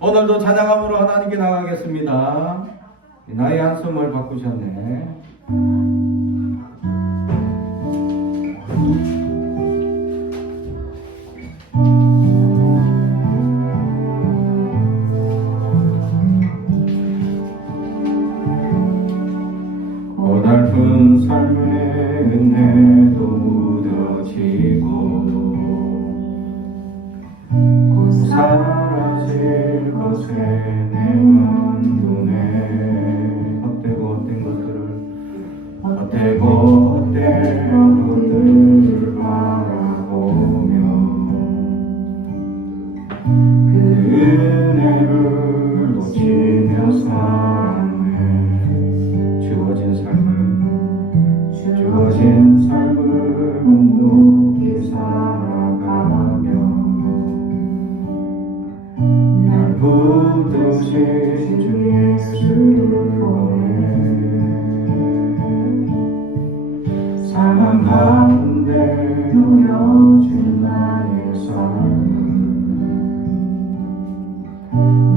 오늘도 찬양함으로 하나님께 나가겠습니다. 나의 한숨을 바꾸셨네. 고달픈 삶의 은혜도 묻어지고 곧 사라질 것에 내 눈에 헛되고 헛된 것들을 바라보며 그 은혜를 놓치며 살아내 주어진 삶을 묵묵히 살아가며 날 붙드신 주 예수를 보내 사랑 가운데 놓여진 나의 삶을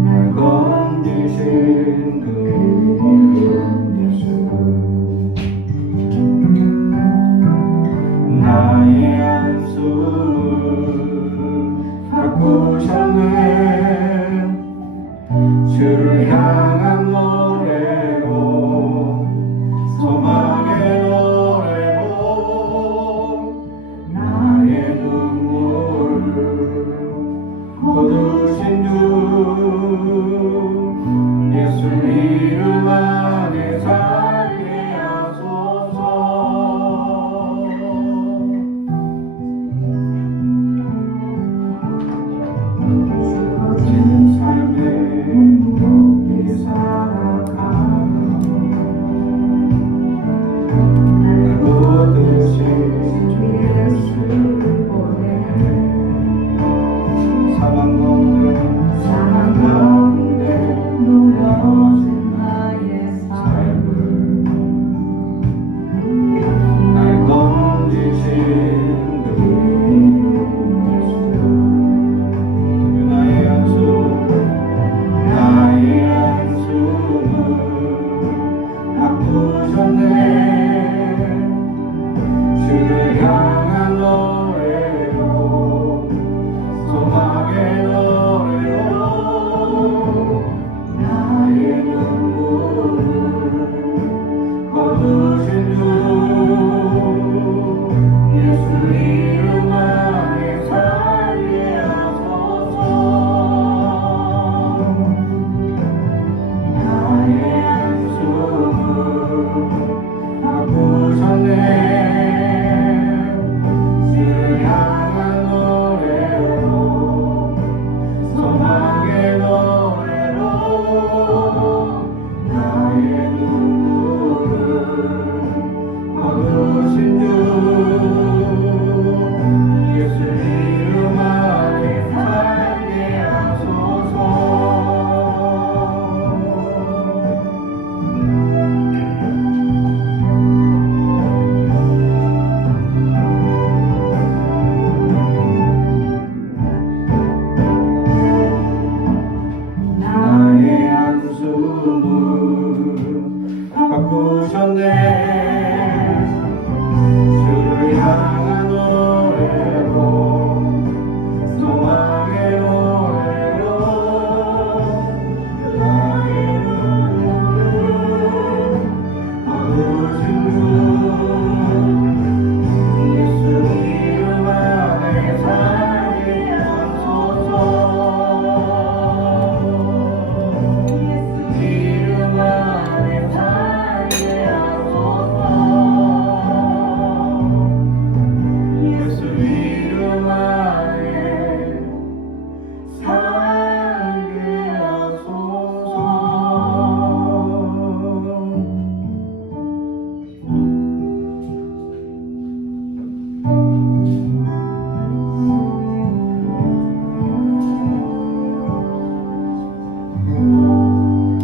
날 건지신 그 이름 예수 나의 한숨을 바꾸셨네. 주를 향한 노래로 소망의 노래로 나의 눈물을 거두신 주 예수 이름 안에 살게 하소서. 주어진 삶에 묵묵히 살아가며 날 붙드신 주 예수를 보내 사망 가운데 놓여진 나의 삶을 날 건지신 그 이름 예수 나의 한숨을 바꾸셨네. 주를 향한 노래로 소망의 노래로 나의 눈물을 거두신 주 예수 이름 안에 살게 하소서. 나의 한숨을 바꾸셨네. 주를 향한 노래로 소망의 노래로 나의 눈물을 거두신 주 예수 이름 안에 살게 하소서. 나의 한숨을 바꾸셨네. 주를 향한 노래로 소망의 노래로 나의 눈물을 거두신 주 예수 이름 안에 살게 하소서. 이름 안에 살게 하소서. 예수 이름 안에 살게 하소서.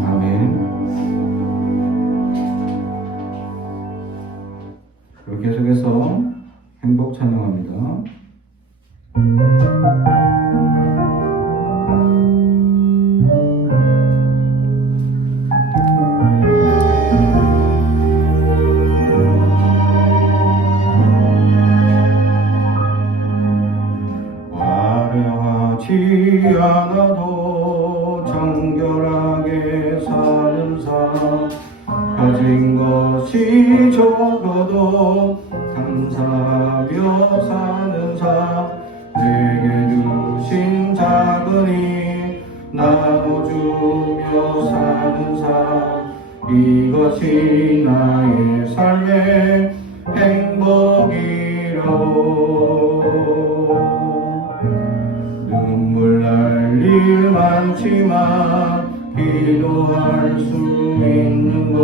아멘. 그리고 계속해서 행복 찬양합니다. 많아도 정결하게 사는 삶 가진 것이 적어도 감사하며 사는 삶 내게 주신 작은 힘 나눠주며 사는 삶 이것이 나의 삶의 행복이라오. 눈물 날 일 많지만 기도할 수 있는 것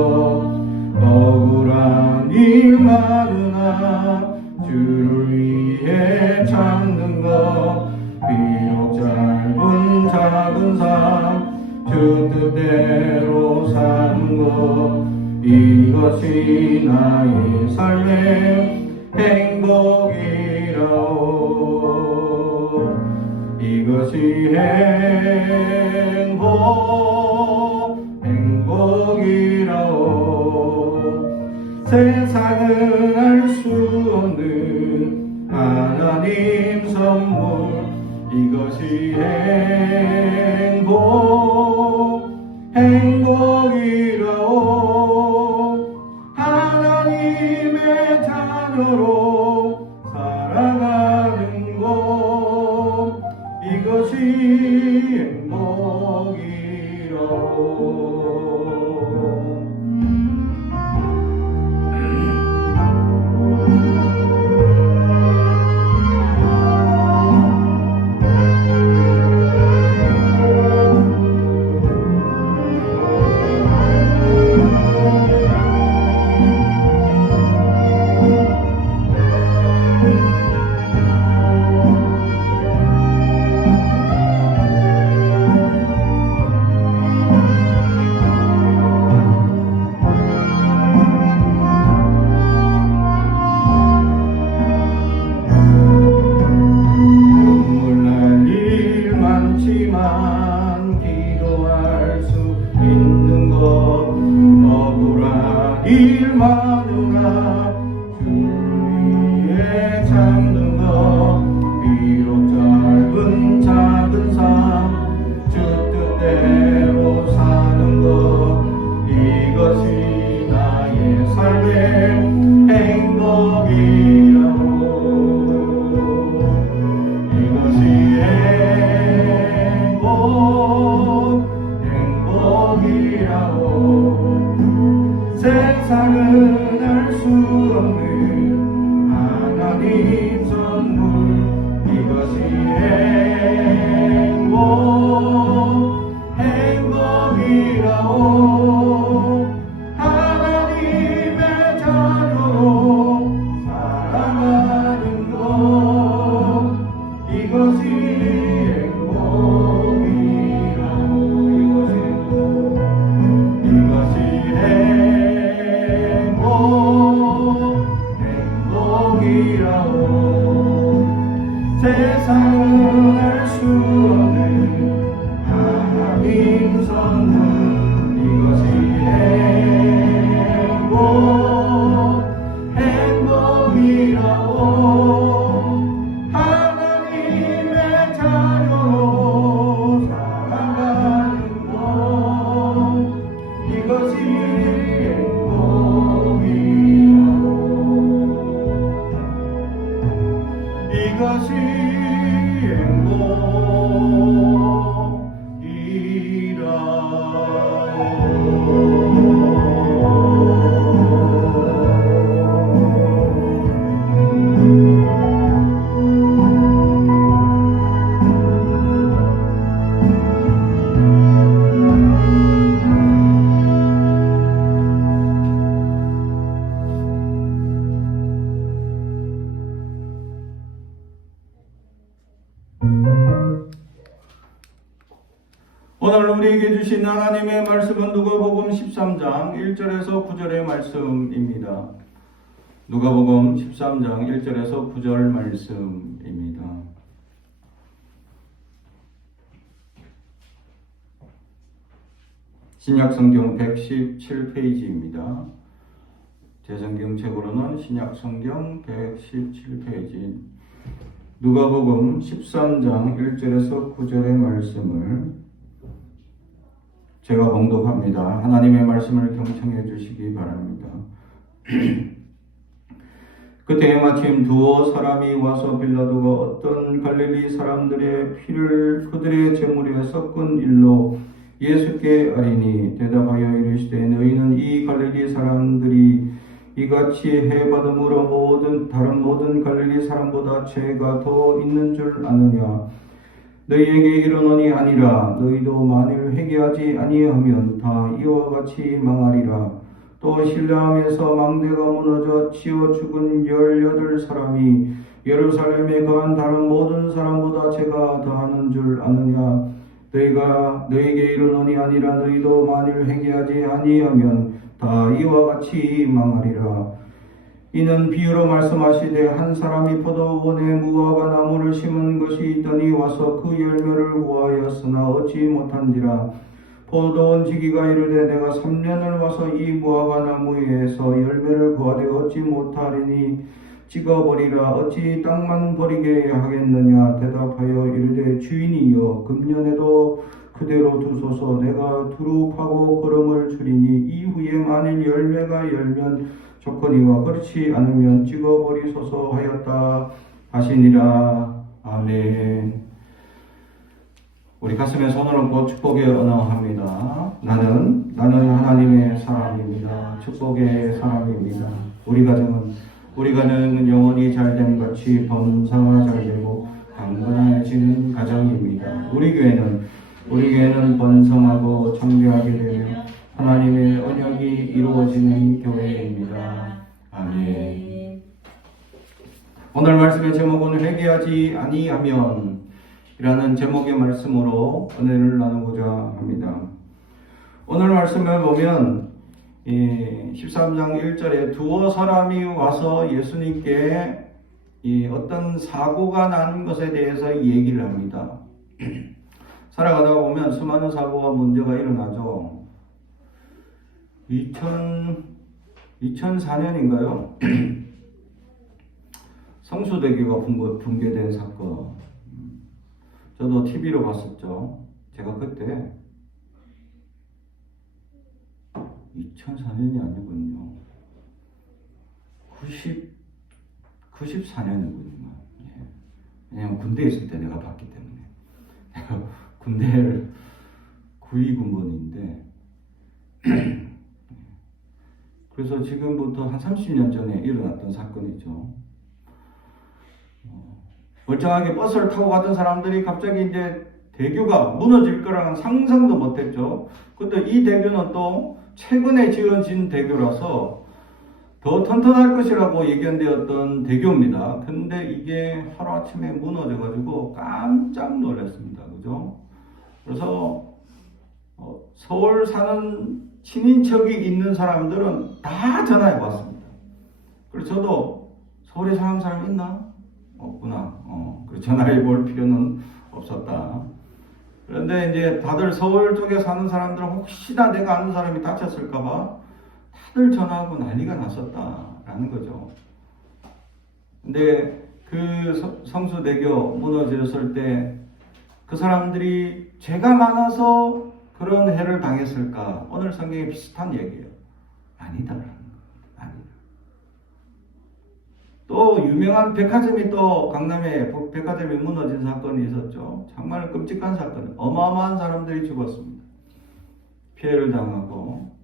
억울한 일 많으나 주를 위해 참는 것 비록 짧은 작은 삶 주 뜻대로 사는 것 이것이 나의 삶의 행복이라오. 이것이 행복이라오. 세상은 알 수 없는 하나님 선물 이것이 행복이라오. 하나님의 자녀로 살아가는 것 이것이 행복이라오. 기도할 수 있는 것 억울한 일 많으나 주를 위해 참는 것 비록 짧은 작은 삶 주 뜻대로 사는 것 이것이 나의 삶의 행복이라고. 이것이 행복이라오. 세상은 알 수 없는 하나님 선물 이것이 행복이라오. 하나님의 자녀로 살아가는 것 이것이 세상은 알 수 없는 하나님 선물 이것이 행복이라오. 하나님의 자녀로 살아가는 것 이것이 행복이라오. 이것이 오늘 우리에게 주신 하나님의 말씀은 누가복음 13장 1절에서 9절의 말씀입니다. 누가복음 13장 1절에서 9절 말씀입니다. 신약성경 117페이지입니다. 제 성경책으로는 신약성경 117페이지 누가복음 13장 1절에서 9절의 말씀을 제가 봉독합니다. 하나님의 말씀을 경청해 주시기 바랍니다. 그때 마침 두어 사람이 와서 빌라도가 어떤 갈릴리 사람들의 피를 그들의 제물에 섞은 일로 예수께 아리니 대답하여 이르시되 너희는 이 갈릴리 사람들이 이같이 해받음으로 다른 모든 갈릴리 사람보다 죄가 더 있는 줄 아느냐. 너희에게 이르노니 아니라 너희도 만일 회개하지 아니하면 다 이와 같이 망하리라. 또 실레암에서 망대가 무너져 치어 죽은 18사람이 예루살렘에 거한 다른 모든 사람보다 죄가 더하는 줄 아느냐. 너희가 너희에게 이르노니 아니라 너희도 만일 회개하지 아니하면 다 이와 같이 망하리라. 이는 비유로 말씀하시되 한 사람이 포도원에 무화과 나무를 심은 것이 있더니 와서 그 열매를 구하였으나 얻지 못한지라. 포도원 지기가 이르되 내가 3년을 와서 이 무화과 나무에서 열매를 구하되 얻지 못하리니 찍어버리라. 어찌 땅만 버리게 하겠느냐. 대답하여 이르되 주인이여 금년에도 그대로 두소서. 내가 두루 파고 거름을 줄이니 이후에 만일 열매가 열면 좋거니와 그렇지 않으면 찍어버리소서 하였다 하시니라. 아멘. 우리 가슴에 손을 얹고 축복의 언어합니다. 나는 하나님의 사람입니다. 축복의 사람입니다. 우리 가정은 영원히 잘됨 같이 범사가 잘되고 강건해지는 가정입니다. 우리 교회는 번성하고 창대하게 되며 하나님의 언약이 이루어지는 교회입니다. 아멘. 오늘 말씀의 제목은 회개하지 아니하면 이라는 제목의 말씀으로 은혜를 나누고자 합니다. 오늘 말씀을 보면 13장 1절에 두어 사람이 와서 예수님께 어떤 사고가 난 것에 대해서 얘기를 합니다. 살아가다 보면 수많은 사고와 문제가 일어나죠. 2004년인가요? 성수대교가 붕괴된 사건. 저도 TV로 봤었죠. 제가 그때 2004년이 아니군요. 94년이군요. 예. 왜냐면 군대에 있을 때 내가 봤기 때문에. 내가 군대를 9.2군번인데 그래서 지금부터 한 30년 전에 일어났던 사건이죠. 멀쩡하게 버스를 타고 가던 사람들이 갑자기 이제 대교가 무너질 거라는 상상도 못했죠. 근데 이 대교는 또 최근에 지어진 대교라서 더 튼튼할 것이라고 예견되었던 대교입니다. 근데 이게 하루아침에 무너져가지고 깜짝 놀랐습니다. 그죠? 그래서 서울 사는 친인척이 있는 사람들은 다 전화해 왔습니다. 그래서 저도 서울에 사는 사람 있나? 없구나. 전화해 볼 필요는 없었다. 그런데 이제 다들 서울 쪽에 사는 사람들은 혹시나 내가 아는 사람이 다쳤을까봐 다들 전화하고 난리가 났었다라는 거죠. 근데 그 성수대교 무너졌을 때 그 사람들이 죄가 많아서 그런 해를 당했을까? 오늘 성경에 비슷한 얘기예요. 아니다라는 거예요. 아니다. 또 유명한 백화점이 또 강남에 백화점이 무너진 사건이 있었죠. 정말 끔찍한 사건. 어마어마한 사람들이 죽었습니다. 피해를 당하고.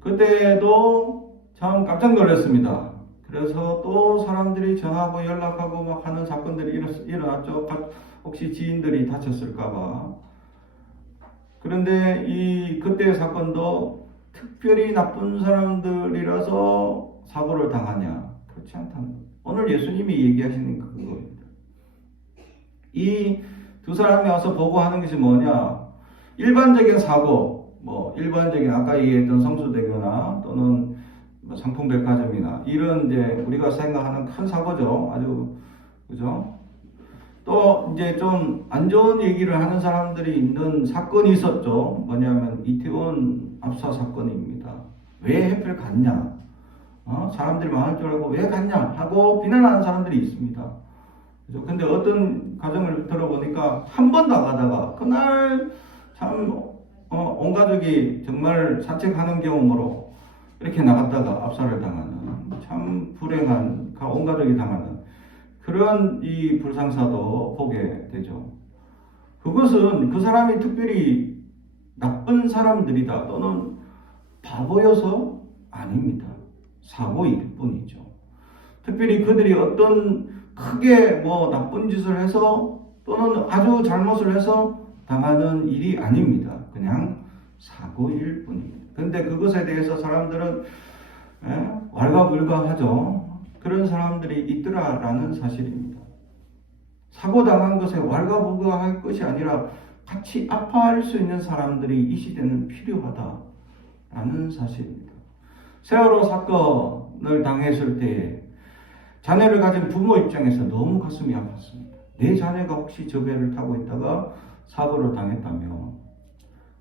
그때도 참 깜짝 놀랐습니다. 그래서 또 사람들이 전화하고 연락하고 막 하는 사건들이 일어났죠. 혹시 지인들이 다쳤을까봐. 그런데 그때의 사건도 특별히 나쁜 사람들이라서 사고를 당하냐? 그렇지 않다는 거예요. 오늘 예수님이 얘기하시는 그거입니다. 이 두 사람이 와서 보고하는 것이 뭐냐? 일반적인 사고, 일반적인 아까 얘기했던 성수대교나 또는 상품백화점이나 이런 이제 우리가 생각하는 큰 사고죠. 아주 그죠? 또 이제 좀 안 좋은 얘기를 하는 사람들이 있는 사건이 있었죠. 뭐냐면 이태원 압사 사건입니다. 왜 하필 갔냐? 사람들이 많을 줄 알고 왜 갔냐? 하고 비난하는 사람들이 있습니다. 그죠? 근데 어떤 가정을 들어보니까 한 번 나가다가 그날 참 온 가족이 정말 산책하는 경험으로 이렇게 나갔다가 압살을 당하는 참 불행한 온 가족이 당하는 그런 이 불상사도 보게 되죠. 그것은 그 사람이 특별히 나쁜 사람들이다 또는 바보여서 아닙니다. 사고일 뿐이죠. 특별히 그들이 어떤 크게 나쁜 짓을 해서 또는 아주 잘못을 해서 당하는 일이 아닙니다. 그냥 사고일 뿐입니다. 근데 그것에 대해서 사람들은 왈가불가하죠. 그런 사람들이 있더라라는 사실입니다. 사고 당한 것에 왈가불가할 것이 아니라 같이 아파할 수 있는 사람들이 이 시대는 필요하다라는 사실입니다. 세월호 사건을 당했을 때 자녀를 가진 부모 입장에서 너무 가슴이 아팠습니다. 내 자녀가 혹시 저 배를 타고 있다가 사고를 당했다면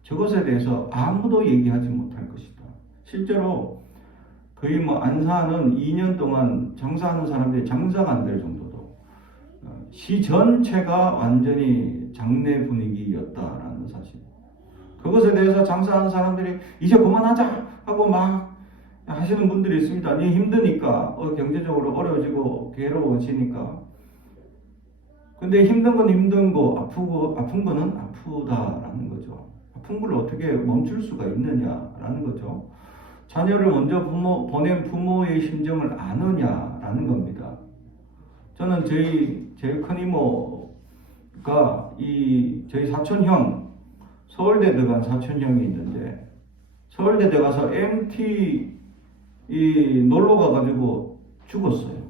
저것에 대해서 아무도 얘기하지 못할 것이다. 실제로 거의 안산은 2년 동안 장사하는 사람들이 장사가 안 될 정도로 시 전체가 완전히 장례 분위기였다라는 사실. 그것에 대해서 장사하는 사람들이 이제 그만하자 하고 막 하시는 분들이 있습니다. 니 힘드니까 경제적으로 어려워지고 괴로워지니까. 근데 힘든 건 힘든 거, 아픈 거는 아프다라는 거죠. 아픈 걸 어떻게 멈출 수가 있느냐라는 거죠. 자녀를 먼저 보낸 부모의 심정을 아느냐라는 겁니다. 저는 제일 큰 이모가 저희 사촌형, 서울대 들어간 사촌형이 있는데, 서울대 들어가서 MT 놀러 가가지고 죽었어요.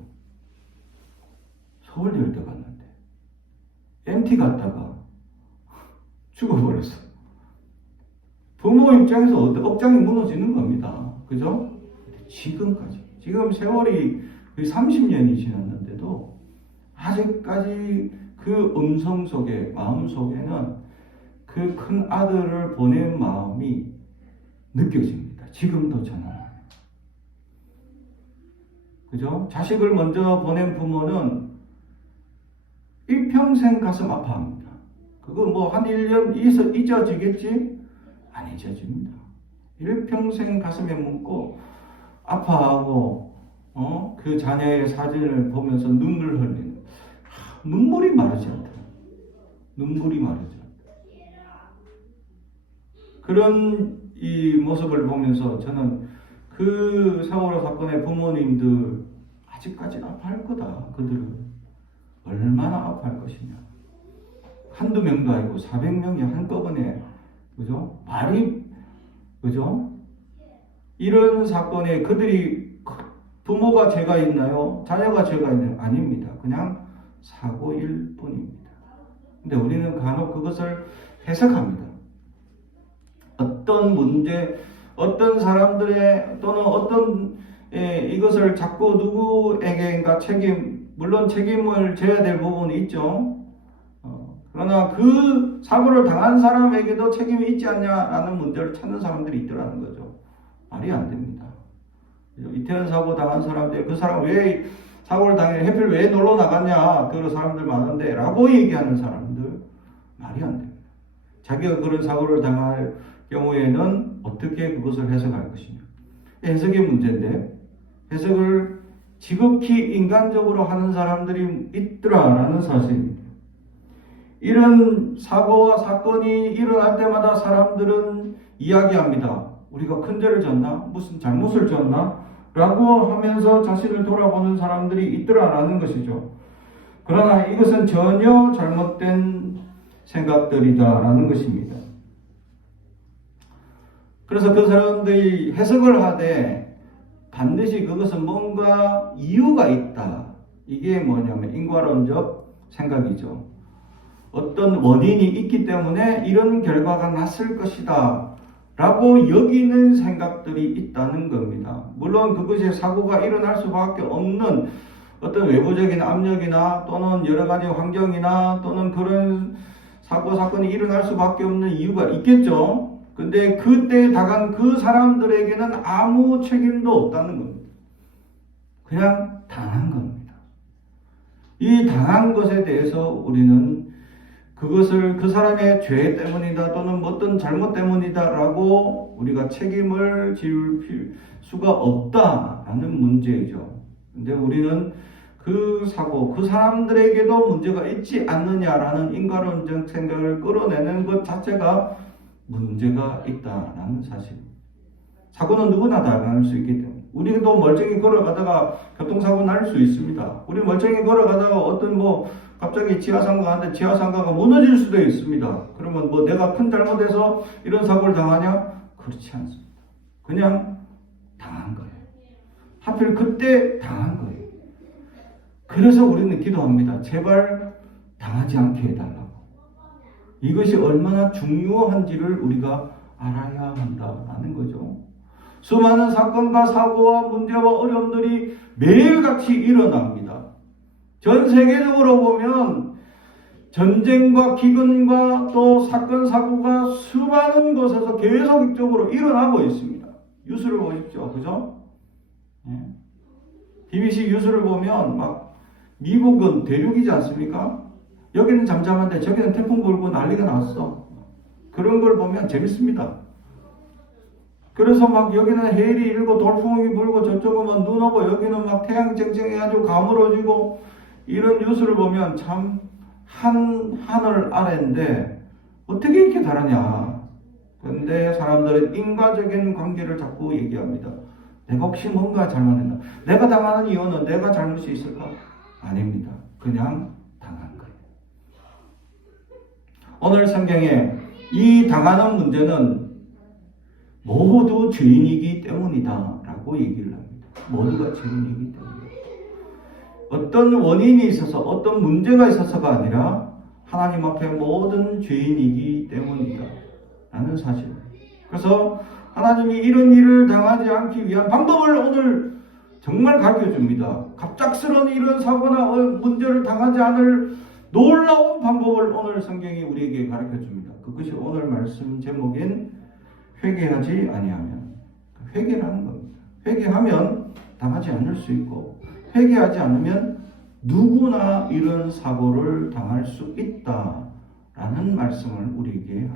서울대를 들어갔는데. MT 갔다가 죽어버렸어. 부모 입장에서 억장이 무너지는 겁니다. 그죠? 지금까지. 지금 세월이 거의 30년이 지났는데도 아직까지 그 음성 속에, 마음 속에는 그 큰 아들을 보낸 마음이 느껴집니다. 지금도 저는. 그죠? 자식을 먼저 보낸 부모는 일평생 가슴 아파합니다. 그거 한 1년 잊어지겠지? 안 잊어집니다. 일평생 가슴에 묻고 아파하고 그 자녀의 사진을 보면서 눈물 흘리는 눈물이 마르지 않더라. 눈물이 마르지 않더라. 그런 이 모습을 보면서 저는 그 세월호 사건의 부모님들 아직까지 아파할 거다. 그들은 얼마나 아파할 것이냐. 한두 명도 아니고 400명이 한꺼번에, 그죠? 그죠? 이런 사건에 그들이 부모가 죄가 있나요? 자녀가 죄가 있나요? 아닙니다. 그냥 사고일 뿐입니다. 근데 우리는 간혹 그것을 해석합니다. 어떤 문제, 어떤 사람들의 또는 이것을 자꾸 누구에게인가 물론 책임을 져야 될 부분이 있죠. 그러나 그 사고를 당한 사람에게도 책임이 있지 않냐라는 문제를 찾는 사람들이 있더라는 거죠. 말이 안 됩니다. 이태원 사고 당한 사람들, 그 사람 왜 사고를 당해 해필 왜 놀러 나갔냐, 그런 사람들 많은데 라고 얘기하는 사람들 말이 안 됩니다. 자기가 그런 사고를 당할 경우에는 어떻게 그것을 해석할 것이냐. 해석의 문제인데 해석을 지극히 인간적으로 하는 사람들이 있더라라는 사실입니다. 이런 사고와 사건이 일어날 때마다 사람들은 이야기합니다. 우리가 큰 죄를 졌나? 무슨 잘못을 졌나? 라고 하면서 자신을 돌아보는 사람들이 있더라라는 것이죠. 그러나 이것은 전혀 잘못된 생각들이다라는 것입니다. 그래서 그 사람들이 해석을 하되 반드시 그것은 뭔가 이유가 있다. 이게 뭐냐면 인과론적 생각이죠. 어떤 원인이 있기 때문에 이런 결과가 났을 것이다 라고 여기는 생각들이 있다는 겁니다. 물론 그것이 사고가 일어날 수밖에 없는 어떤 외부적인 압력이나 또는 여러 가지 환경이나 또는 그런 사건이 일어날 수밖에 없는 이유가 있겠죠. 근데 그때 당한 그 사람들에게는 아무 책임도 없다는 겁니다. 그냥 당한 겁니다. 이 당한 것에 대해서 우리는 그것을 그 사람의 죄 때문이다 또는 어떤 잘못 때문이다라고 우리가 책임을 지을 수가 없다라는 문제이죠. 근데 우리는 그 사고, 그 사람들에게도 문제가 있지 않느냐라는 인간론적 생각을 끌어내는 것 자체가 문제가 있다라는 사실입니다. 사고는 누구나 당할 수 있기 때문에 우리도 멀쩡히 걸어가다가 교통사고 날 수 있습니다. 우리 멀쩡히 걸어가다가 어떤 갑자기 지하상가 하는데 지하상가가 무너질 수도 있습니다. 그러면 내가 큰 잘못해서 이런 사고를 당하냐? 그렇지 않습니다. 그냥 당한 거예요. 하필 그때 당한 거예요. 그래서 우리는 기도합니다. 제발 당하지 않게 해달라고. 이것이 얼마나 중요한지를 우리가 알아야 한다라는 거죠. 수많은 사건과 사고와 문제와 어려움들이 매일같이 일어납니다. 전 세계적으로 보면 전쟁과 기근과 또 사건 사고가 수많은 곳에서 계속적으로 일어나고 있습니다. 뉴스를 보십시오. 그죠? BBC 뉴스를 보면 미국은 대륙이지 않습니까? 여기는 잠잠한데 저기는 태풍 불고 난리가 났어. 그런 걸 보면 재밌습니다. 그래서 여기는 해일이 일고 돌풍이 불고 저쪽은 눈 오고 여기는 태양 쨍쨍해가지고 가물어지고 이런 뉴스를 보면 참 하늘 아래인데 어떻게 이렇게 다르냐. 그런데 사람들은 인과적인 관계를 자꾸 얘기합니다. 내가 혹시 뭔가 잘못했나? 내가 당하는 이유는 내가 잘못이 있을까? 아닙니다. 그냥 당한 거예요. 오늘 성경에 이 당하는 문제는 모두 죄인이기 때문이다 라고 얘기를 합니다. 모두가 죄인이기 때문이다. 어떤 원인이 있어서 어떤 문제가 있어서가 아니라 하나님 앞에 모든 죄인이기 때문이다 라는 사실입니다. 그래서 하나님이 이런 일을 당하지 않기 위한 방법을 오늘 정말 가르쳐줍니다. 갑작스러운 이런 사고나 문제를 당하지 않을 놀라운 방법을 오늘 성경이 우리에게 가르쳐줍니다. 그것이 오늘 말씀 제목인 회개하지 아니하면. 회개라는 겁니다. 회개하면 당하지 않을 수 있고 회개하지 않으면 누구나 이런 사고를 당할 수 있다라는 말씀을 우리에게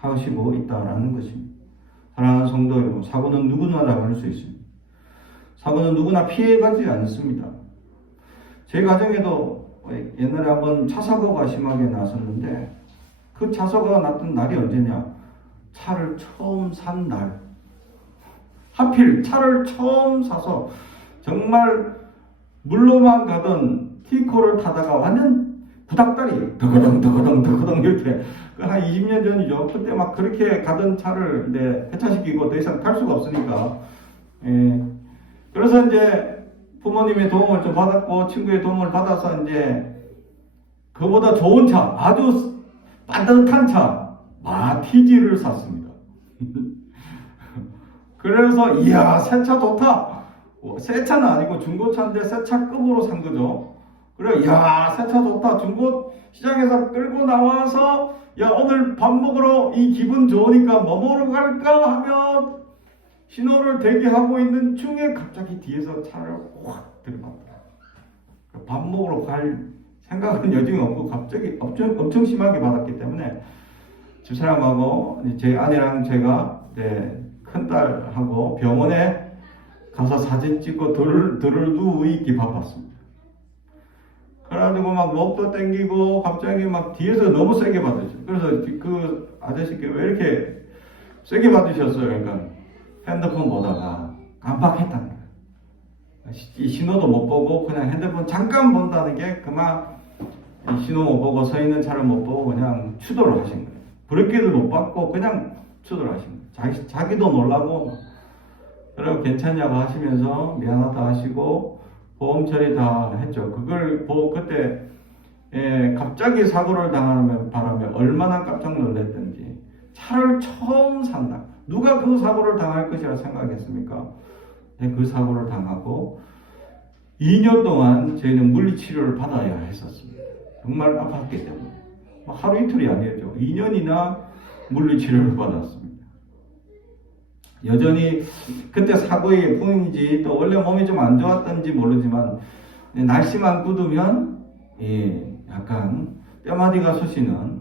하시고 있다라는 것입니다. 사랑하는 성도 여러분, 사고는 누구나 당할 수 있습니다. 사고는 누구나 피해가지 않습니다. 제 가정에도 옛날에 한번 차 사고가 심하게 났었는데 그 차 사고가 났던 날이 언제냐? 차를 처음 산 날. 하필 차를 처음 사서 정말 물로만 가던 티코를 타다가 완전 부닥다리 더거덩 이렇게 한 20년 전이죠. 그때 그렇게 가던 차를 이제 폐차시키고 더 이상 탈 수가 없으니까 그래서 이제 부모님의 도움을 좀 받았고 친구의 도움을 받아서 이제 그보다 좋은 차, 아주 반듯한 차 마티즈를 샀습니다. 그래서 이야 새 차 좋다. 새 차는 아니고 중고차인데 새 차급으로 산 거죠. 그래 이야 새 차 좋다. 중고 시장에서 끌고 나와서 야 오늘 밥 먹으러 이 기분 좋으니까 뭐 먹으러 갈까 하면 신호를 대기하고 있는 중에 갑자기 뒤에서 차를 확 들이받더라. 밥 먹으러 갈 생각은 여지가 없고 갑자기 엄청 심하게 받았기 때문에 집사람하고 제 아내랑 제가 큰딸하고 병원에 가서 사진 찍고 들을 누워있기 바빴습니다. 그래가지고 목도 땡기고 갑자기 뒤에서 너무 세게 받으셨어요. 그래서 그 아저씨께 왜 이렇게 세게 받으셨어요? 그러니까 핸드폰 보다가 깜빡했다는 거예요. 이 신호도 못 보고 그냥 핸드폰 잠깐 본다는 게 그만 신호 못 보고 서 있는 차를 못 보고 그냥 추돌을 하신 거예요. 브레이크도 못 받고 그냥 추돌을 하신 거예요. 자기도 놀라고 그리고 괜찮냐고 하시면서 미안하다 하시고 보험 처리 다 했죠. 그걸 보고 그때 갑자기 사고를 당하는 바람에 얼마나 깜짝 놀랐던지. 차를 처음 산다. 누가 그 사고를 당할 것이라 생각했습니까? 그 사고를 당하고 2년 동안 저희는 물리치료를 받아야 했었습니다. 정말 아팠기 때문에. 하루 이틀이 아니었죠. 2년이나 물리치료를 받았습니다. 여전히 그때 사고의 뿐인지 또 원래 몸이 좀 안 좋았던지 모르지만 날씨만 굳으면 약간 뼈마디가 쑤시는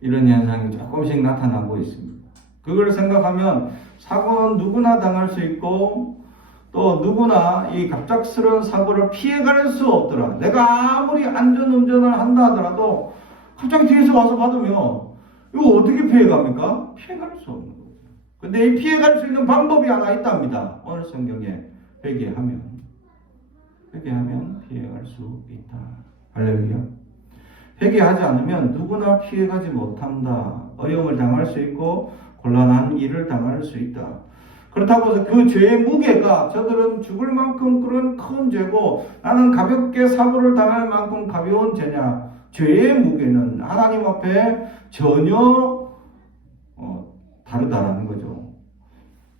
이런 현상이 조금씩 나타나고 있습니다. 그걸 생각하면 사고는 누구나 당할 수 있고 또 누구나 이 갑작스러운 사고를 피해갈 수 없더라. 내가 아무리 안전운전을 한다 하더라도 갑자기 뒤에서 와서 받으면 이거 어떻게 피해갑니까? 피해갈 수 없는 거죠. 근데 이 피해갈 수 있는 방법이 하나 있답니다. 오늘 성경에 회개하면 피해갈 수 있다. 할렐루야. 회개하지 않으면 누구나 피해가지 못한다. 어려움을 당할 수 있고 곤란한 일을 당할 수 있다. 그렇다고 해서 그 죄의 무게가 저들은 죽을 만큼 그런 큰 죄고 나는 가볍게 사고를 당할 만큼 가벼운 죄냐? 죄의 무게는 하나님 앞에 전혀 다르다라는 거죠.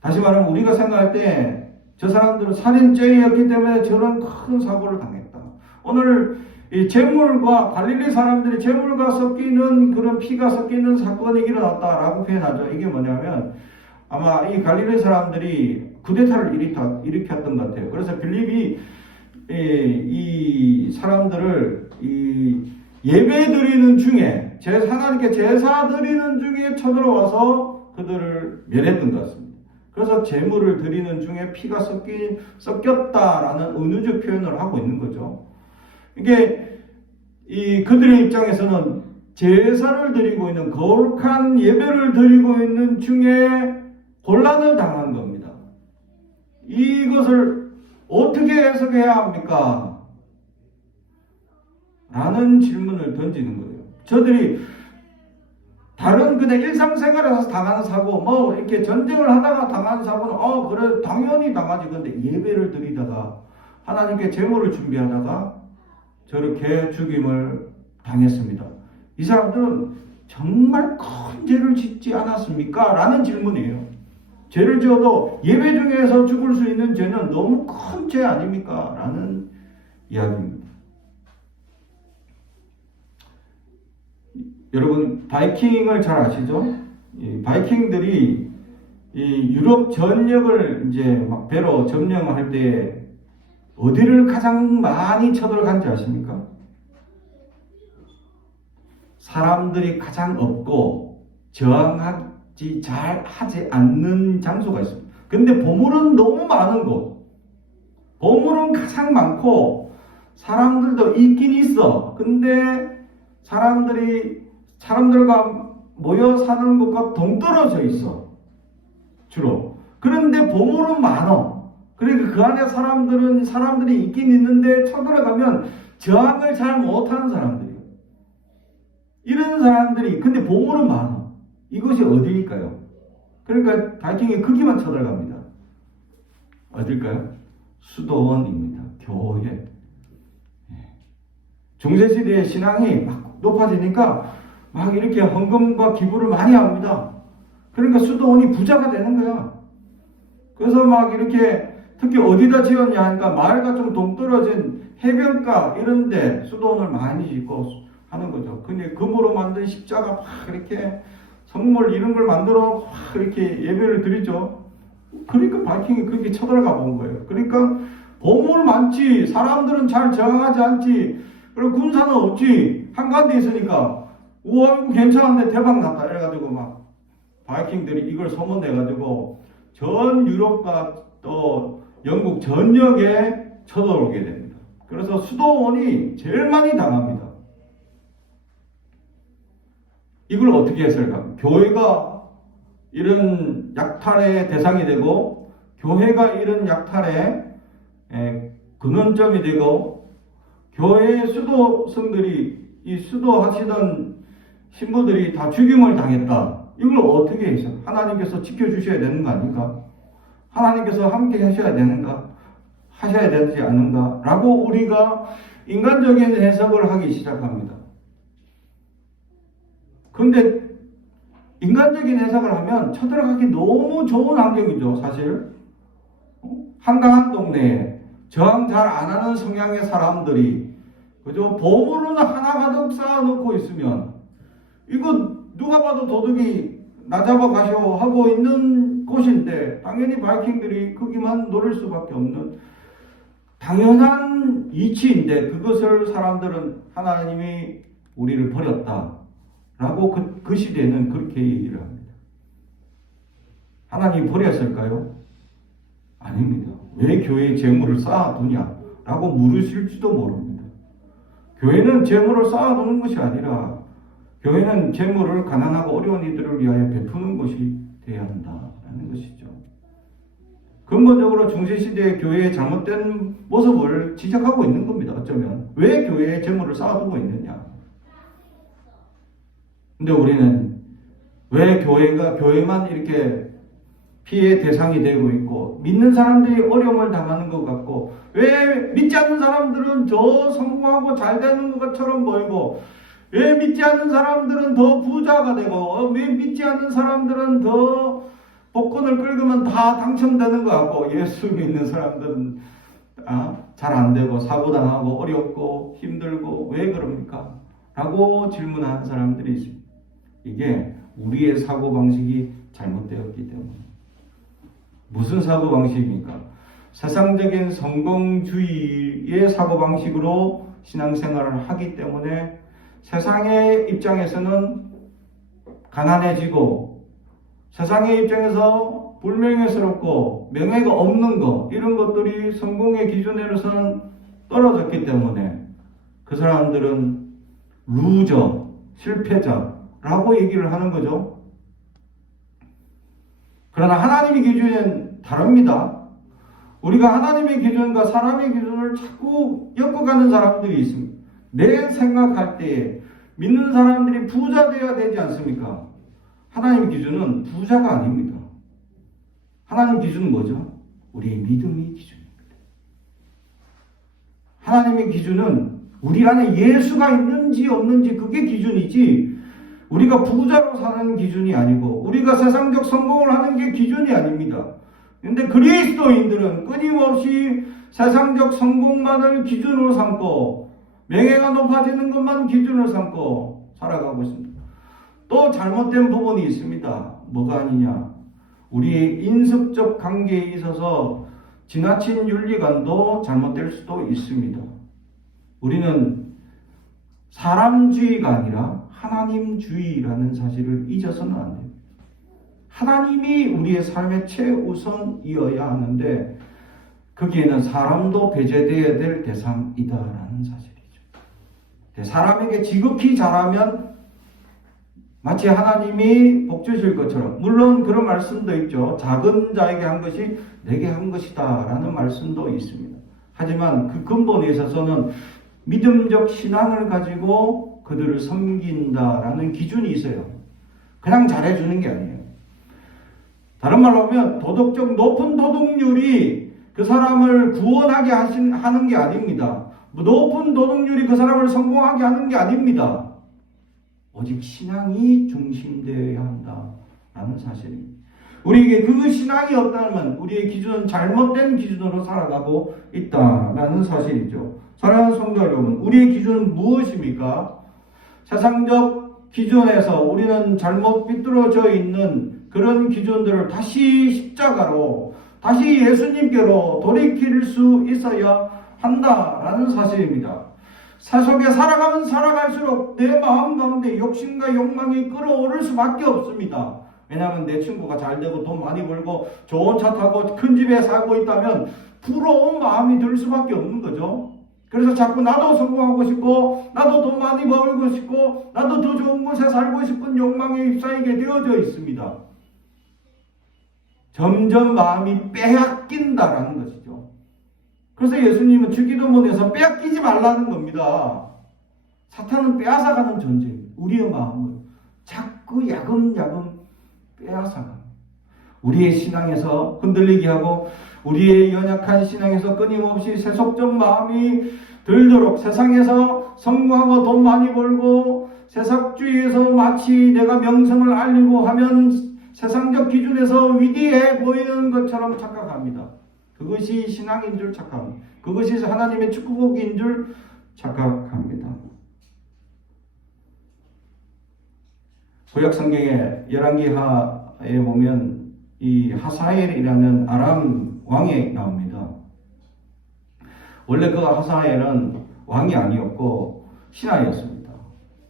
다시 말하면 우리가 생각할 때 저 사람들은 살인죄였기 때문에 저런 큰 사고를 당했다. 오늘 이 재물과 갈릴리 사람들이 재물과 섞이는 그런 피가 섞이는 사건이 일어났다라고 표현하죠. 이게 뭐냐면 아마 이 갈릴리 사람들이 쿠데타를 일으켰던 것 같아요. 그래서 빌립이 이 사람들을 이 예배 드리는 중에 하나님께 제사 드리는 중에 쳐들어와서 그들을 멸했던 것 같습니다. 그래서 제물을 드리는 중에 피가 섞였다라는 은유적 표현을 하고 있는 거죠. 이게 그들의 입장에서는 제사를 드리고 있는 거룩한 예배를 드리고 있는 중에 곤란을 당한 겁니다. 이것을 어떻게 해석해야 합니까? 라는 질문을 던지는 거예요. 저들이 다른 그냥 일상생활에서 당하는 사고, 이렇게 전쟁을 하다가 당하는 사고는, 그래, 당연히 당하지. 근데 예배를 드리다가, 하나님께 제물을 준비하다가, 저렇게 죽임을 당했습니다. 이 사람들은 정말 큰 죄를 짓지 않았습니까? 라는 질문이에요. 죄를 지어도 예배 중에서 죽을 수 있는 죄는 너무 큰 죄 아닙니까? 라는 이야기입니다. 여러분 바이킹을 잘 아시죠? 이 바이킹들이 이 유럽 전역을 이제 막 배로 점령할 때 어디를 가장 많이 쳐들어간지 아십니까? 사람들이 가장 없고 저항하지 잘 하지 않는 장소가 있습니다. 근데 보물은 너무 많은 곳. 보물은 가장 많고 사람들도 있긴 있어. 근데 사람들과 모여 사는 곳과 동떨어져 있어. 주로. 그런데 보물은 많어. 그러니까 그 안에 사람들이 있긴 있는데 쳐들어가면 저항을 잘 못하는 사람들이에요. 이런 사람들이, 근데 보물은 많아. 이것이 어디일까요? 그러니까 바이킹이 거기만 쳐들어갑니다. 어딜까요? 수도원입니다. 교회. 중세시대의 신앙이 막 높아지니까 막 이렇게 헌금과 기부를 많이 합니다. 그러니까 수도원이 부자가 되는 거야. 그래서 막 이렇게 특히 어디다 지었냐 하니까 마을과 좀 동떨어진 해변가 이런데 수도원을 많이 짓고 하는 거죠. 근데 금으로 만든 십자가 막 이렇게 성물 이런 걸 만들어 놓고 막 이렇게 예배를 드리죠. 그러니까 바이킹이 그렇게 쳐들어가 본 거예요. 그러니까 보물 많지, 사람들은 잘 저항하지 않지, 그리고 군사는 없지, 한가운데 있으니까 우와 이거 괜찮은데 대박 났다 이래가지고 막 바이킹들이 이걸 소문내가지고 전 유럽과 또 영국 전역에 쳐들어오게 됩니다. 그래서 수도원이 제일 많이 당합니다. 이걸 어떻게 해석할까? 교회가 이런 약탈의 대상이 되고 교회가 이런 약탈의 근원점이 되고 교회의 수도성들이 이 수도하시던 신부들이 다 죽임을 당했다. 이걸 어떻게 해서 하나님께서 지켜주셔야 되는 거 아닌가? 하나님께서 함께 하셔야 되는가? 하셔야 되지 않는가? 라고 우리가 인간적인 해석을 하기 시작합니다. 근데 인간적인 해석을 하면 쳐들어가기 너무 좋은 환경이죠, 사실. 한가한 동네에 저항 잘 안 하는 성향의 사람들이 그죠? 보물은 하나 가득 쌓아놓고 있으면 이거 누가 봐도 도둑이 나 잡아 가시오 하고 있는 곳인데 당연히 바이킹들이 거기만 노릴 수밖에 없는 당연한 이치인데 그것을 사람들은 하나님이 우리를 버렸다라고 그 시대는 그렇게 얘기를 합니다. 하나님이 버렸을까요? 아닙니다. 왜 교회에 재물을 쌓아두냐라고 물으실지도 모릅니다. 교회는 재물을 쌓아두는 것이 아니라 교회는 재물을 가난하고 어려운 이들을 위하여 베푸는 것이 되어야 한다라는 것이죠. 근본적으로 중세시대의 교회의 잘못된 모습을 지적하고 있는 겁니다. 어쩌면 왜 교회에 재물을 쌓아두고 있느냐. 근데 우리는 왜 교회만 이렇게 피해 대상이 되고 있고 믿는 사람들이 어려움을 당하는 것 같고 왜 믿지 않는 사람들은 더 성공하고 잘 되는 것처럼 보이고 왜 믿지 않는 사람들은 더 부자가 되고 왜 믿지 않는 사람들은 더 복권을 긁으면 다 당첨되는 것 같고 예수 믿는 사람들은 잘 안 되고 사고당하고 어렵고 힘들고 왜 그럽니까? 라고 질문하는 사람들이 있습니다. 이게 우리의 사고방식이 잘못되었기 때문에. 무슨 사고방식입니까? 세상적인 성공주의의 사고방식으로 신앙생활을 하기 때문에 세상의 입장에서는 가난해지고 세상의 입장에서 불명예스럽고 명예가 없는 것 이런 것들이 성공의 기준으로서는 떨어졌기 때문에 그 사람들은 루저, 실패자라고 얘기를 하는 거죠. 그러나 하나님의 기준은 다릅니다. 우리가 하나님의 기준과 사람의 기준을 자꾸 엮어가는 사람들이 있습니다. 내 생각할 때에 믿는 사람들이 부자 되어야 되지 않습니까? 하나님의 기준은 부자가 아닙니다. 하나님 기준은 뭐죠? 우리의 믿음이 기준입니다. 하나님의 기준은 우리 안에 예수가 있는지 없는지 그게 기준이지 우리가 부자로 사는 기준이 아니고 우리가 세상적 성공을 하는 게 기준이 아닙니다. 그런데 그리스도인들은 끊임없이 세상적 성공만을 기준으로 삼고 명예가 높아지는 것만 기준으로 삼고 살아가고 있습니다. 또 잘못된 부분이 있습니다. 뭐가 아니냐? 우리의 인습적 관계에 있어서 지나친 윤리관도 잘못될 수도 있습니다. 우리는 사람주의가 아니라 하나님주의라는 사실을 잊어서는 안 돼요. 하나님이 우리의 삶의 최우선이어야 하는데 거기에는 사람도 배제되어야 될 대상이다라는 사실이죠. 사람에게 지극히 잘하면 마치 하나님이 복 주실 것처럼, 물론 그런 말씀도 있죠. 작은 자에게 한 것이 내게 한 것이다 라는 말씀도 있습니다. 하지만 그 근본에 있어서는 믿음적 신앙을 가지고 그들을 섬긴다라는 기준이 있어요. 그냥 잘해주는 게 아니에요. 다른 말로 하면 도덕적 높은 도덕률이 그 사람을 구원하게 하는 게 아닙니다. 높은 도덕률이 그 사람을 성공하게 하는 게 아닙니다. 오직 신앙이 중심되어야 한다라는 사실입니다. 우리에게 그 신앙이 없다면 우리의 기준은 잘못된 기준으로 살아가고 있다라는 사실이죠. 사랑하는 성도 여러분, 우리의 기준은 무엇입니까? 세상적 기준에서 우리는 잘못 비뚤어져 있는 그런 기준들을 다시 십자가로, 다시 예수님께로 돌이킬 수 있어야 한다라는 사실입니다. 세속에 살아가면 살아갈수록 내 마음 가운데 욕심과 욕망이 끌어오를 수밖에 없습니다. 왜냐하면 내 친구가 잘 되고 돈 많이 벌고 좋은 차 타고 큰 집에 살고 있다면 부러운 마음이 들 수밖에 없는 거죠. 그래서 자꾸 나도 성공하고 싶고 나도 돈 많이 벌고 싶고 나도 더 좋은 곳에 살고 싶은 욕망에 휩싸이게 되어져 있습니다. 점점 마음이 빼앗긴다라는 것이죠. 그래서 예수님은 주기도문에서 빼앗기지 말라는 겁니다. 사탄은 빼앗아가는 존재입니다. 우리의 마음을 자꾸 야금야금 빼앗아갑니다. 우리의 신앙에서 흔들리게 하고 우리의 연약한 신앙에서 끊임없이 세속적 마음이 들도록 세상에서 성공하고 돈 많이 벌고 세상주의에서 마치 내가 명성을 알리고 하면 세상적 기준에서 위대해 보이는 것처럼 착각합니다. 그것이 신앙인 줄 착각합니다. 그것이 하나님의 축복인 줄 착각합니다. 구약 성경의 열왕기하에 보면 이 하사엘이라는 아람 왕이 나옵니다. 원래 그 하사엘은 왕이 아니었고 신하였습니다.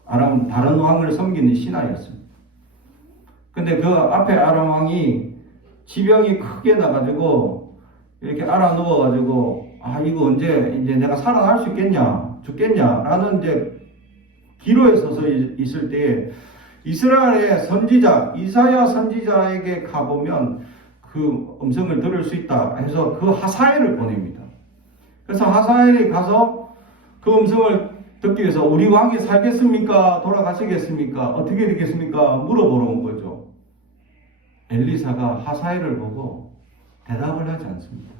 아람 다른 왕을 섬기는 신하였습니다. 근데 그 앞에 아람 왕이 지병이 크게 나가지고 이렇게 알아 누워가지고 이거 언제 이제 내가 살아날 수 있겠냐 죽겠냐라는 이제 기로에 서서 있을 때 이스라엘의 선지자 이사야 선지자에게 가보면 그 음성을 들을 수 있다 해서 그 하사엘을 보냅니다. 그래서 하사엘이 가서 그 음성을 듣기 위해서 우리 왕이 살겠습니까? 돌아가시겠습니까? 어떻게 되겠습니까? 물어보러 온 거죠. 엘리사가 하사엘을 보고 대답을 하지 않습니다.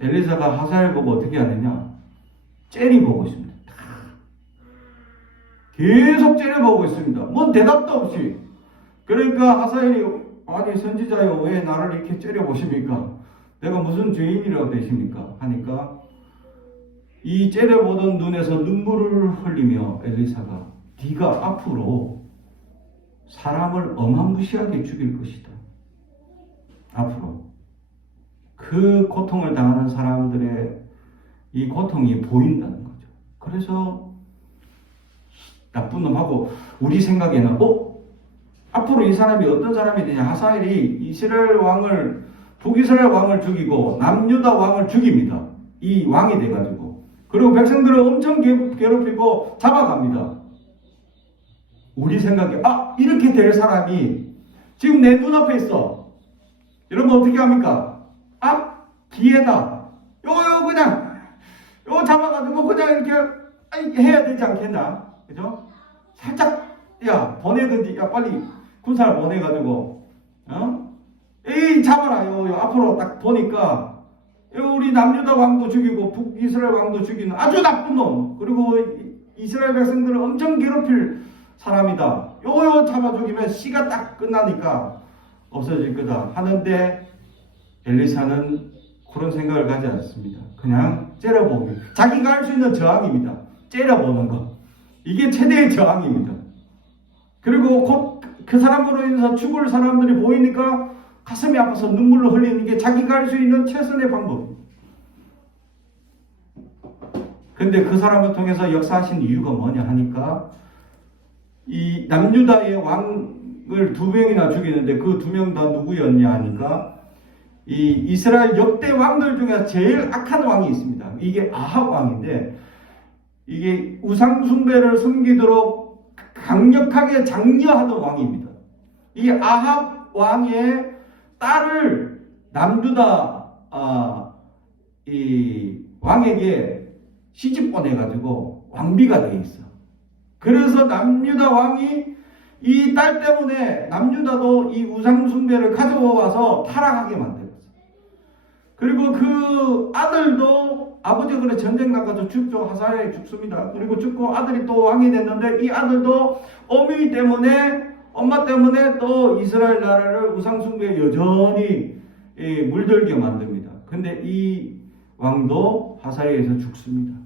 엘리사가 하사엘 보고 어떻게 하느냐? 째려보고 있습니다. 계속 째려보고 있습니다. 뭔 대답도 없이. 그러니까 하사엘이 아니 선지자여 왜 나를 이렇게 째려보십니까? 내가 무슨 죄인이라고 되십니까? 하니까 이 째려보던 눈에서 눈물을 흘리며 엘리사가 네가 앞으로 사람을 어마무시하게 죽일 것이다. 앞으로 그 고통을 당하는 사람들의 이 고통이 보인다는 거죠. 그래서 나쁜 놈하고 우리 생각에는 앞으로 이 사람이 어떤 사람이 되냐? 하사엘이 이스라엘 왕을 북이스라엘 왕을 죽이고 남유다 왕을 죽입니다. 이 왕이 돼가지고 그리고 백성들을 엄청 괴롭히고 잡아갑니다. 우리 생각에 이렇게 될 사람이 지금 내 눈앞에 있어. 이러면 어떻게 합니까? 기회다. 요거 그냥 요거 잡아가지고 그냥 이렇게 해야 되지 않겠나? 그죠? 살짝 보내든지 빨리 군사를 보내가지고 잡아라. 요 앞으로 딱 보니까 우리 남유다 왕도 죽이고 북이스라엘 왕도 죽이는 아주 나쁜 놈, 그리고 이스라엘 백성들을 엄청 괴롭힐 사람이다. 요거 잡아 죽이면 씨가 딱 끝나니까 없어질 거다 하는데 엘리사는 그런 생각을 가지 않습니다. 그냥 째려보기. 자기가 할 수 있는 저항입니다. 째려보는 것. 이게 최대의 저항입니다. 그리고 곧 그 사람으로 인해서 죽을 사람들이 보이니까 가슴이 아파서 눈물로 흘리는 게 자기가 할 수 있는 최선의 방법입니다. 근데 그 사람을 통해서 역사하신 이유가 뭐냐 하니까 이 남유다의 왕을 2명이나 죽이는데 그 2명 다 누구였냐 하니까 이 이스라엘 역대 왕들 중에 제일 악한 왕이 있습니다. 이게 아합 왕인데 이게 우상숭배를 숨기도록 강력하게 장려하던 왕입니다. 이 아합 왕의 딸을 남유다 이 왕에게 시집 보내가지고 왕비가 되어 있어. 그래서 남유다 왕이 이 딸 때문에 남유다도 이 우상숭배를 가져와서 타락하게 만들었어. 그리고 그 아들도 아버지가 그래 전쟁 나가서 죽죠. 하사엘이 죽습니다. 그리고 죽고 아들이 또 왕이 됐는데 이 아들도 어미 때문에 엄마 때문에 또 이스라엘 나라를 우상숭배에 여전히 물들게 만듭니다. 근데 이 왕도 하사엘에서 죽습니다.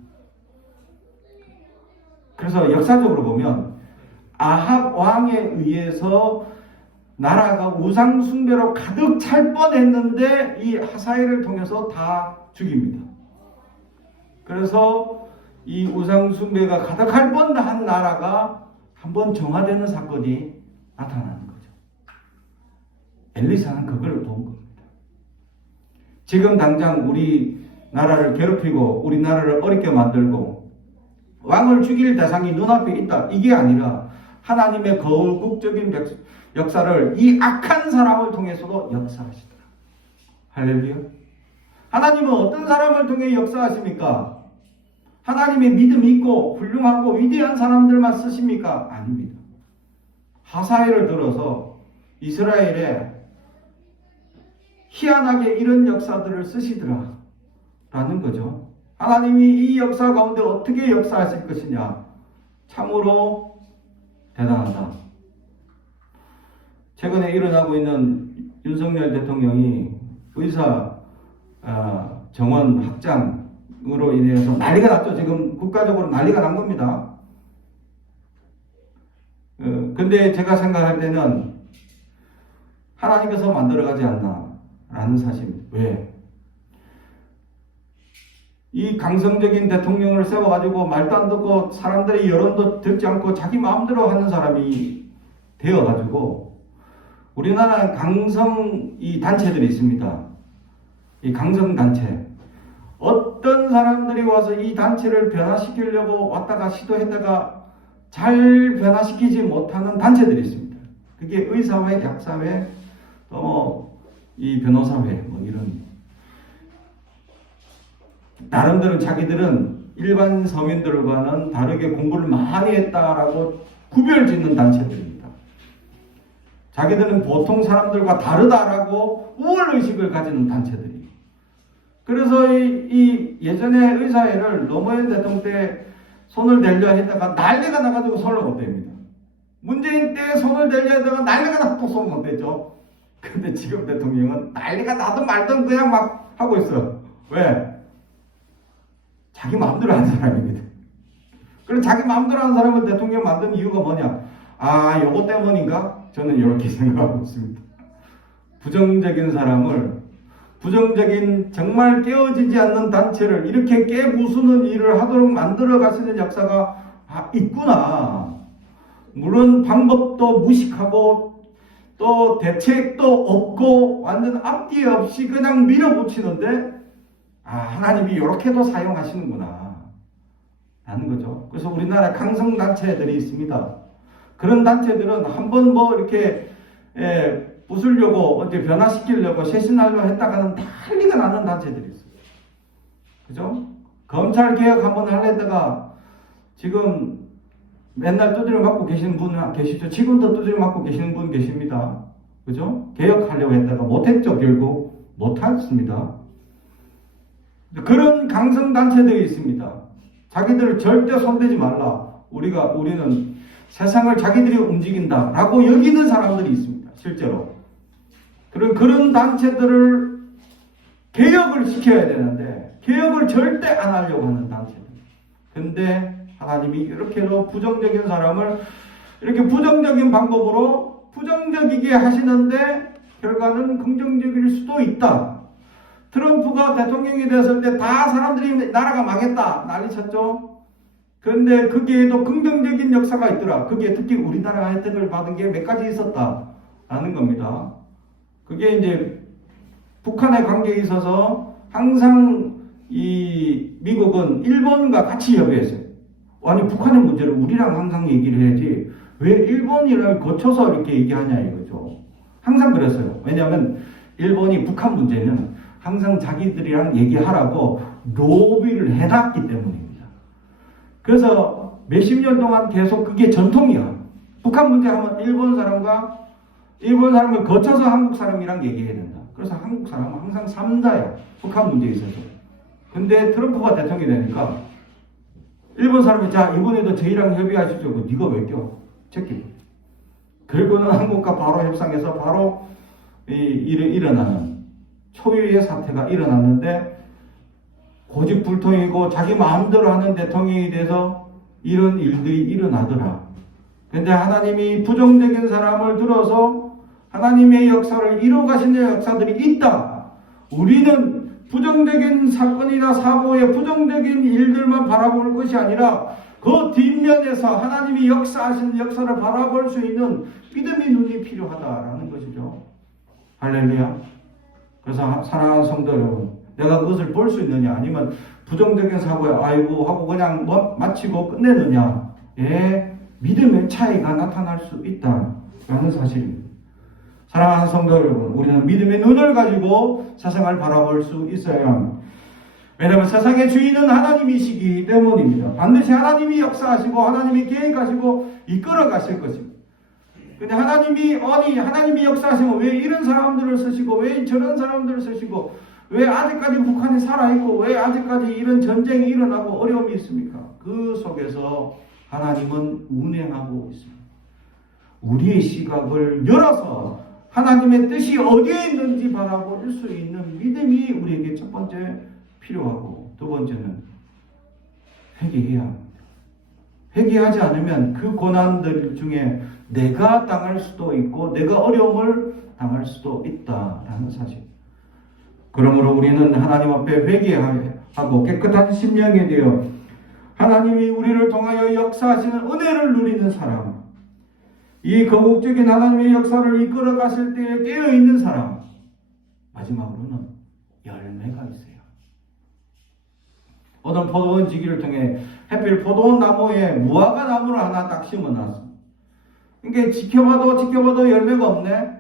그래서 역사적으로 보면 아합 왕에 의해서 나라가 우상숭배로 가득 찰 뻔했는데 이 하사엘을 통해서 다 죽입니다. 그래서 이 우상숭배가 가득할 뻔한 나라가 한번 정화되는 사건이 나타나는 거죠. 엘리사는 그걸 본 겁니다. 지금 당장 우리 나라를 괴롭히고 우리 나라를 어렵게 만들고 왕을 죽일 대상이 눈앞에 있다. 이게 아니라 하나님의 거국적인 역사를 이 악한 사람을 통해서도 역사하시더라. 할렐루야. 하나님은 어떤 사람을 통해 역사하십니까? 하나님의 믿음이 있고 훌륭하고 위대한 사람들만 쓰십니까? 아닙니다. 하사엘을 들어서 이스라엘에 희한하게 이런 역사들을 쓰시더라 라는 거죠. 하나님이 이 역사 가운데 어떻게 역사하실 것이냐, 참으로 대단하다. 최근에 일어나고 있는 윤석열 대통령이 의사 정원 확장으로 인해서 난리가 났죠. 지금 국가적으로 난리가 난 겁니다. 근데 제가 생각할 때는 하나님께서 만들어가지 않나 라는 사실입니다. 왜? 이 강성적인 대통령을 세워가지고 말도 안 듣고 사람들의 여론도 듣지 않고 자기 마음대로 하는 사람이 되어가지고 우리나라는 강성 이 단체들이 있습니다. 이 강성 단체. 어떤 사람들이 와서 이 단체를 변화시키려고 왔다가 시도했다가 잘 변화시키지 못하는 단체들이 있습니다. 그게 의사회, 약사회, 또 이 변호사회 뭐 이런 나름대로 자기들은 일반 서민들과는 다르게 공부를 많이 했다라고 구별짓는 단체들입니다. 자기들은 보통 사람들과 다르다라고 우월의식을 가지는 단체들이. 그래서 이 예전에 의사회를 노무현 대통령 때 손을 대려 했다가 난리가 나가지고 손을 못 댑니다. 문재인 때 손을 대려 했다가 난리가 나고 손을 못 댔죠. 근데 지금 대통령은 난리가 나든 말든 그냥 막 하고 있어. 왜? 자기 마음대로 하는 사람입니다. 그래서 자기 마음대로 하는 사람을 대통령 만든 이유가 뭐냐? 아, 요거 때문인가? 저는 이렇게 생각하고 있습니다. 부정적인 사람을, 부정적인 정말 깨어지지 않는 단체를 이렇게 깨부수는 일을 하도록 만들어 가시는 역사가 있구나. 물론 방법도 무식하고 또 대책도 없고 완전 앞뒤 없이 그냥 밀어붙이는데 하나님이 이렇게도 사용하시는구나 라는 거죠. 그래서 우리나라 강성단체들이 있습니다. 그런 단체들은 한번 뭐 이렇게 부수려고 어디 변화시키려고 쇄신하려고 했다가는 난리가 나는 단체들이 있어요. 그죠? 검찰개혁 한번 하려다가 지금 맨날 두드려 맞고 계시는 분 계시죠? 지금도 두드려 맞고 계시는 분 계십니다. 그죠? 개혁하려고 했다가 못했죠. 결국 못했습니다. 그런 강성단체들이 있습니다. 자기들을 절대 손대지 말라. 우리는 세상을 자기들이 움직인다라고 여기는 사람들이 있습니다. 실제로. 그런 단체들을 개혁을 시켜야 되는데 개혁을 절대 안 하려고 하는 단체들. 근데 하나님이 이렇게도 부정적인 사람을 이렇게 부정적인 방법으로 부정적이게 하시는데 결과는 긍정적일 수도 있다. 트럼프가 대통령이 됐을 때 다 사람들이 나라가 망했다 난리 쳤죠. 그런데 거기에도 긍정적인 역사가 있더라. 그게 특히 우리나라가 혜택을 받은 게 몇 가지 있었다라는 겁니다. 그게 이제 북한의 관계에 있어서 항상 이 미국은 일본과 같이 협의했어요. 아니 북한의 문제를 우리랑 항상 얘기를 해야지 왜 일본이랑 거쳐서 이렇게 얘기하냐 이거죠. 항상 그랬어요. 왜냐하면 일본이 북한 문제는 항상 자기들이랑 얘기하라고 로비를 해놨기 때문입니다. 그래서 몇십 년 동안 계속 그게 전통이야. 북한 문제 하면 일본 사람을 거쳐서 한국 사람이랑 얘기해야 된다. 그래서 한국 사람은 항상 3자야. 북한 문제에 있어서. 근데 트럼프가 대통령이 되니까 일본 사람이 자 이번에도 저희랑 협의하시죠. 네가 왜 껴? 제끼. 결국은 한국과 바로 협상해서 바로 일어나는 초유의 사태가 일어났는데 고집불통이고 자기 마음대로 하는 대통령이 돼서 이런 일들이 일어나더라. 근데 하나님이 부정적인 사람을 들어서 하나님의 역사를 이루어가시는 역사들이 있다. 우리는 부정적인 사건이나 사고의 부정적인 일들만 바라볼 것이 아니라 그 뒷면에서 하나님이 역사하시는 역사를 바라볼 수 있는 믿음의 눈이 필요하다라는 것이죠. 할렐루야. 그래서 사랑하는 성도 여러분, 내가 그것을 볼 수 있느냐 아니면 부정적인 사고에 아이고 하고 그냥 마치고 끝내느냐. 믿음의 차이가 나타날 수 있다라는 사실입니다. 사랑하는 성도 여러분, 우리는 믿음의 눈을 가지고 세상을 바라볼 수 있어야 합니다. 왜냐하면 세상의 주인은 하나님이시기 때문입니다. 반드시 하나님이 역사하시고 하나님이 계획하시고 이끌어 가실 것입니다. 근데 하나님이 역사하시면 왜 이런 사람들을 쓰시고 왜 저런 사람들을 쓰시고 왜 아직까지 북한이 살아있고 왜 아직까지 이런 전쟁이 일어나고 어려움이 있습니까? 그 속에서 하나님은 운행하고 있습니다. 우리의 시각을 열어서 하나님의 뜻이 어디에 있는지 바라볼 수 있는 믿음이 우리에게 첫 번째 필요하고 두 번째는 회개해야 합니다. 회개하지 않으면 그 고난들 중에 내가 당할 수도 있고 내가 어려움을 당할 수도 있다라는 사실. 그러므로 우리는 하나님 앞에 회개하여 하고 깨끗한 심령이 되어 하나님이 우리를 통하여 역사하시는 은혜를 누리는 사람, 이 거국적인 하나님의 역사를 이끌어 가실 때에 깨어있는 사람, 마지막으로는 열매가 있어요. 어떤 포도원 지기를 통해 하필 포도원 나무에 무화과 나무를 하나 딱 심어놨어. 그러니까 지켜봐도 열매가 없네.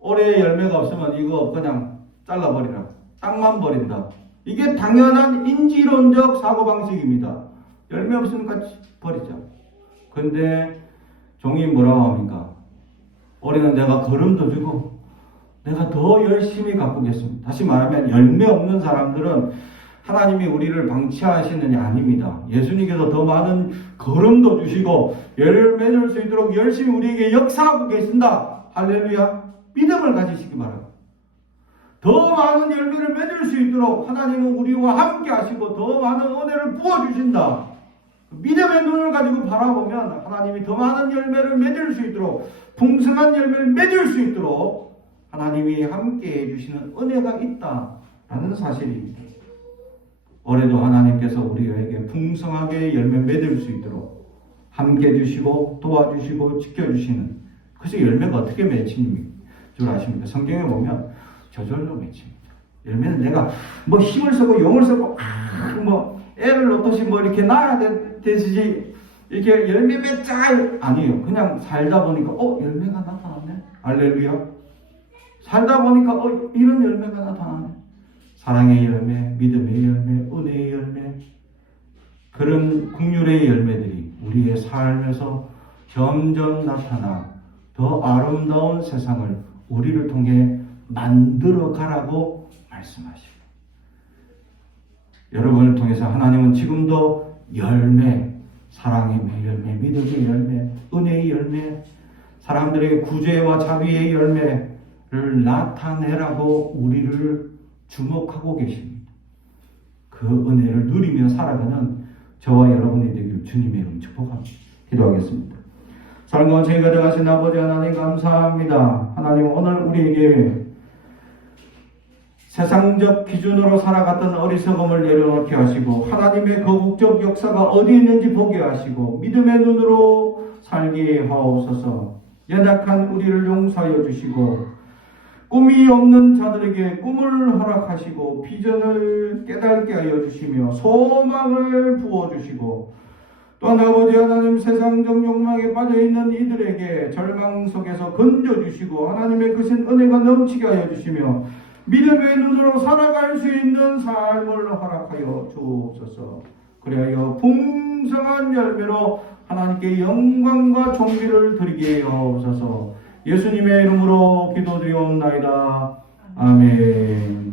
올해 열매가 없으면 이거 그냥 잘라버리라. 땅만 버린다. 이게 당연한 인지론적 사고방식입니다. 열매 없으니까 버리자. 근데 종이 뭐라고 합니까? 올해는 내가 걸음도 주고 내가 더 열심히 가꾸겠습니다. 다시 말하면 열매 없는 사람들은 하나님이 우리를 방치하시는 게 아닙니다. 예수님께서 더 많은 걸음도 주시고 열매 줄 수 있도록 열심히 우리에게 역사하고 계신다. 할렐루야. 믿음을 가지시기 바랍니다. 더 많은 열매를 맺을 수 있도록 하나님은 우리와 함께 하시고 더 많은 은혜를 부어주신다. 믿음의 눈을 가지고 바라보면 하나님이 더 많은 열매를 맺을 수 있도록, 풍성한 열매를 맺을 수 있도록 하나님이 함께 해주시는 은혜가 있다라는 사실입니다. 올해도 하나님께서 우리에게 풍성하게 열매 맺을 수 있도록 함께 해주시고 도와주시고 지켜주시는, 그래서 열매가 어떻게 맺히는 줄 아십니까? 성경에 보면 저절로 맺힙니다. 열매는 내가 뭐 힘을 쓰고 용을 쓰고 뭐 애를 놓듯이 뭐 이렇게 낳아야 되듯이 이렇게 열매 맺자 아니에요. 그냥 살다 보니까 열매가 나타나네. 할렐루야. 살다 보니까 이런 열매가 나타나네. 사랑의 열매, 믿음의 열매, 은혜의 열매, 그런 긍휼의 열매들이 우리의 삶에서 점점 나타나 더 아름다운 세상을 우리를 통해 만들어 가라고 말씀하시고, 여러분을 통해서 하나님은 지금도 열매, 사랑의 열매, 믿음의 열매, 은혜의 열매, 사람들에게 구제와 자비의 열매를 나타내라고 우리를 주목하고 계십니다. 그 은혜를 누리며 살아가는 저와 여러분이 되기를 주님의 이름 축복합니다. 기도하겠습니다. 사랑과 저희가 되어가신 아버지 하나님 감사합니다. 하나님 오늘 우리에게 세상적 기준으로 살아갔던 어리석음을 내려놓게 하시고 하나님의 거국적 역사가 어디 있는지 보게 하시고 믿음의 눈으로 살게 하옵소서. 연약한 우리를 용서하여 주시고 꿈이 없는 자들에게 꿈을 허락하시고 비전을 깨닫게 하여 주시며 소망을 부어주시고, 또한 아버지 하나님 세상적 욕망에 빠져있는 이들에게 절망 속에서 건져주시고 하나님의 크신 은혜가 넘치게 하여 주시며 믿음의 눈으로 살아갈 수 있는 삶을 허락하여 주옵소서. 그리하여 풍성한 열매로 하나님께 영광과 존귀를 드리게 하옵소서. 예수님의 이름으로 기도드리옵나이다. 아멘.